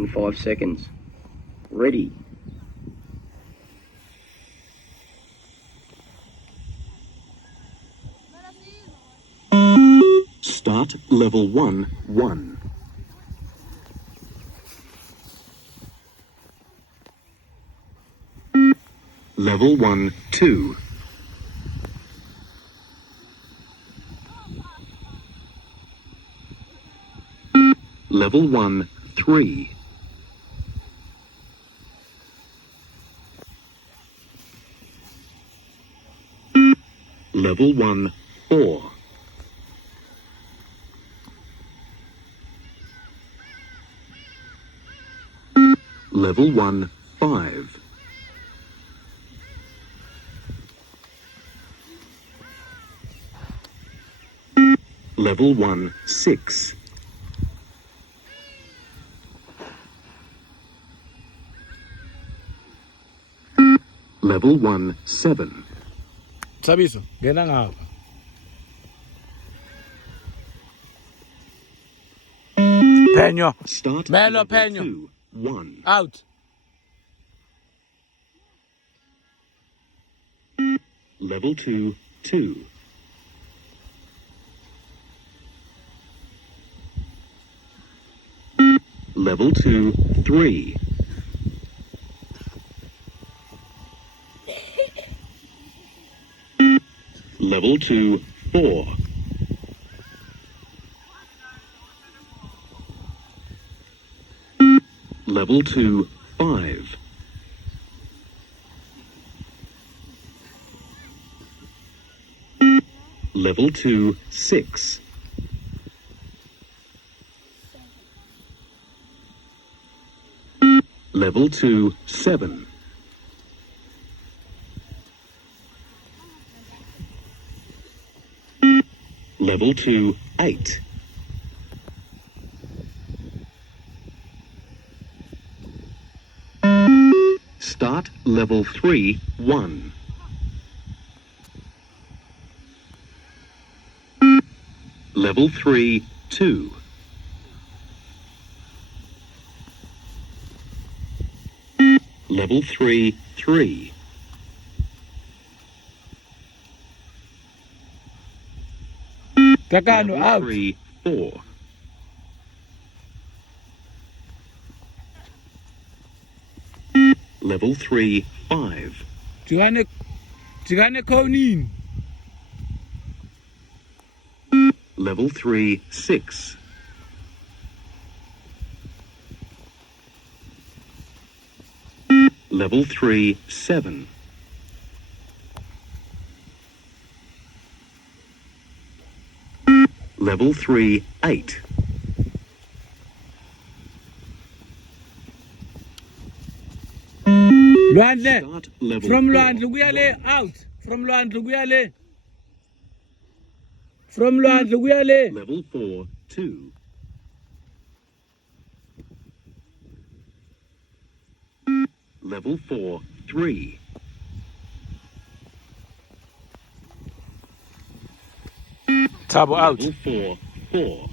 in 5 seconds. Ready. Start level 1, 1. Level 1, 2. Level 1, 3. Level 1, 4. Level 1, 5. Level 1, 6. Level 1, 7. Thabiso, ngena ngapha. Phenyo. Start Melo level phenyo. 2, 1. Out. Level 2, 2. Level 2, 3. Level 2, 4. Level 2, 5. Level 2, 6. Level 2, 7. Level 2, 8. Start level 3, 1. Level 3, 2. Level 3, 3. Kakano, Level out. 3, 4. Level 3, 5. Jikane khonini. Level 3, 6. Level 3, 7. Level 3, 8. Lwandle. Start level From 4, Lwandle kuya le 1. out. From Lwandle kuya le. From Lwandle kuya le. Level 4, 2. Level 4, 3. Thabo out. Level 4, 4.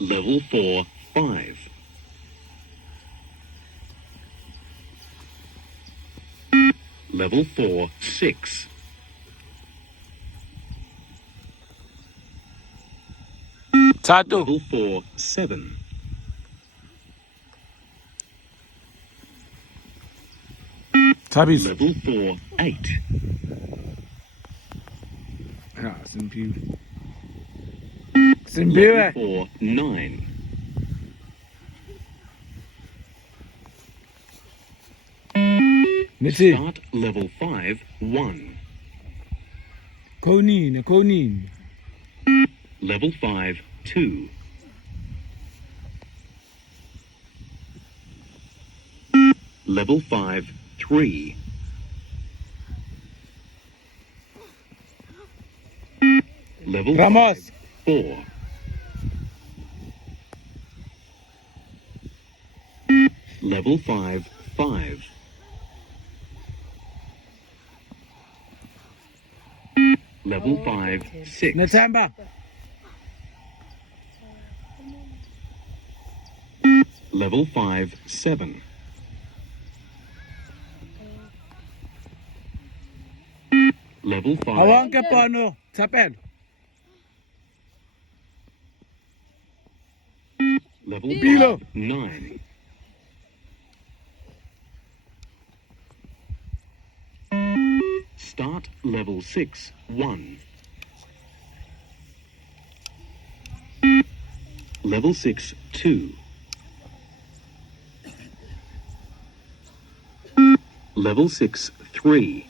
Level 4, 5. Level 4, 6. Thato. Level 4, 7. Thabiso. Level 4, 8. Ha, simpiwe. Level Simpiwe. 4, 9. Nithi. Start level 5, 1. Khonini. Level 5, 2. Level 5, 3. Level Ramos. 5, 4. Level 5, 5. Level 5, 6. Nethemba. Level 5, 7. Level 5, Awang ke pono. Sapen. level Bilo. 5, 9. Start level 6, 1. Level 6, 2. Level 6, 3.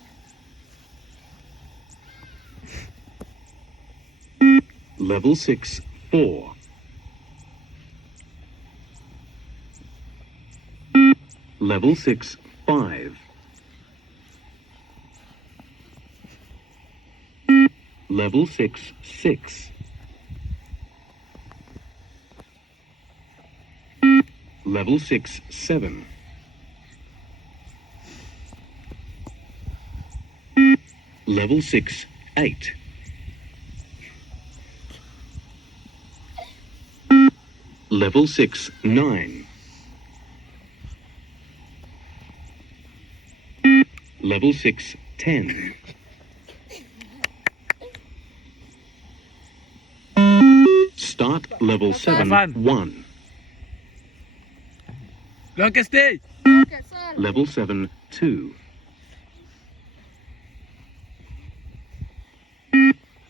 Level 6, 4. Level 6, 5. Level 6, 6. Level 6, 7. Level 6, 8. Level 6, 9. Level 6, 10. Start level 7, Evan. 1. Long ke stay. Okay, sir. Level 7, 2.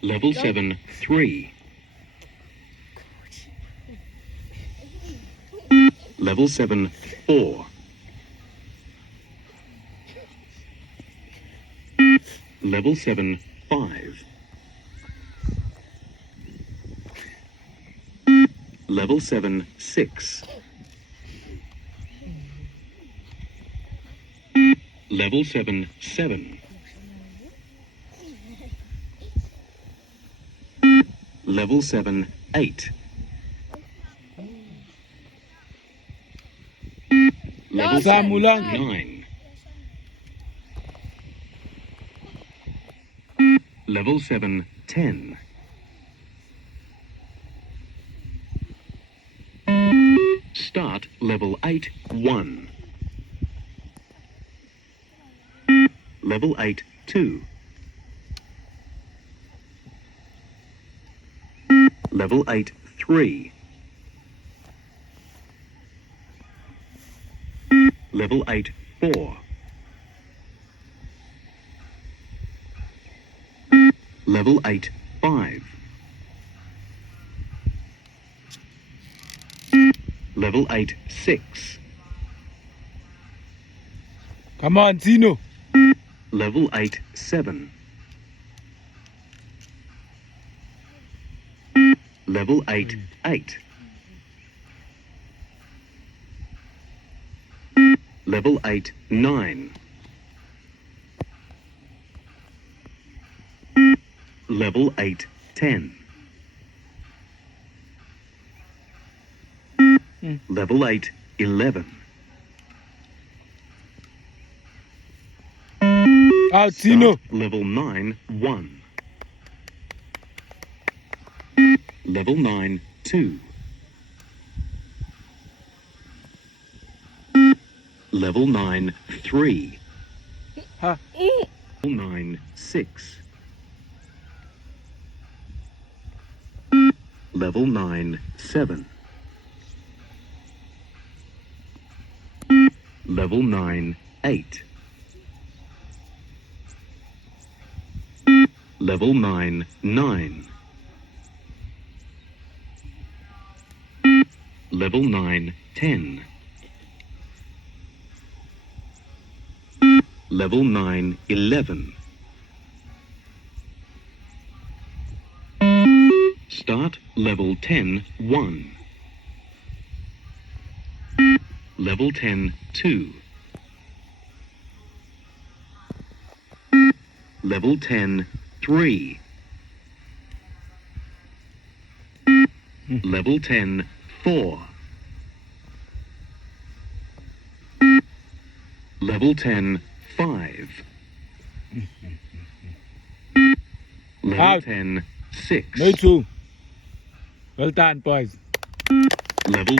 Level 7, 3. Level 7, 4. Level 7, 5. Level 7, 6. Level 7, 7. Level 7, 8. Level Samu 7, lang. 9. Level 7, 10. Start level 8, 1. Level 8, 2. Level 8, 3. Level 8, 4. Level 8, 5. Level 8, 6. Come on, Zino. Level 8, 7. Level 8, 8. Level 8, 9. Level 8, 10. Level 8, 11. Out, Zino. Start level 9, 1. Level 9, 2. Level 9, 3. Ha. Level 9, 6. Level 9, 7. Level 9, 8. Level 9, 9. Level 9, 10. Level 9, 11. Start level 10, 1. Level 10, 2. Level 10, 3. Level 10, 4. Level 10, 5. Level Out. 10, 6. No two. Well done, boys. Level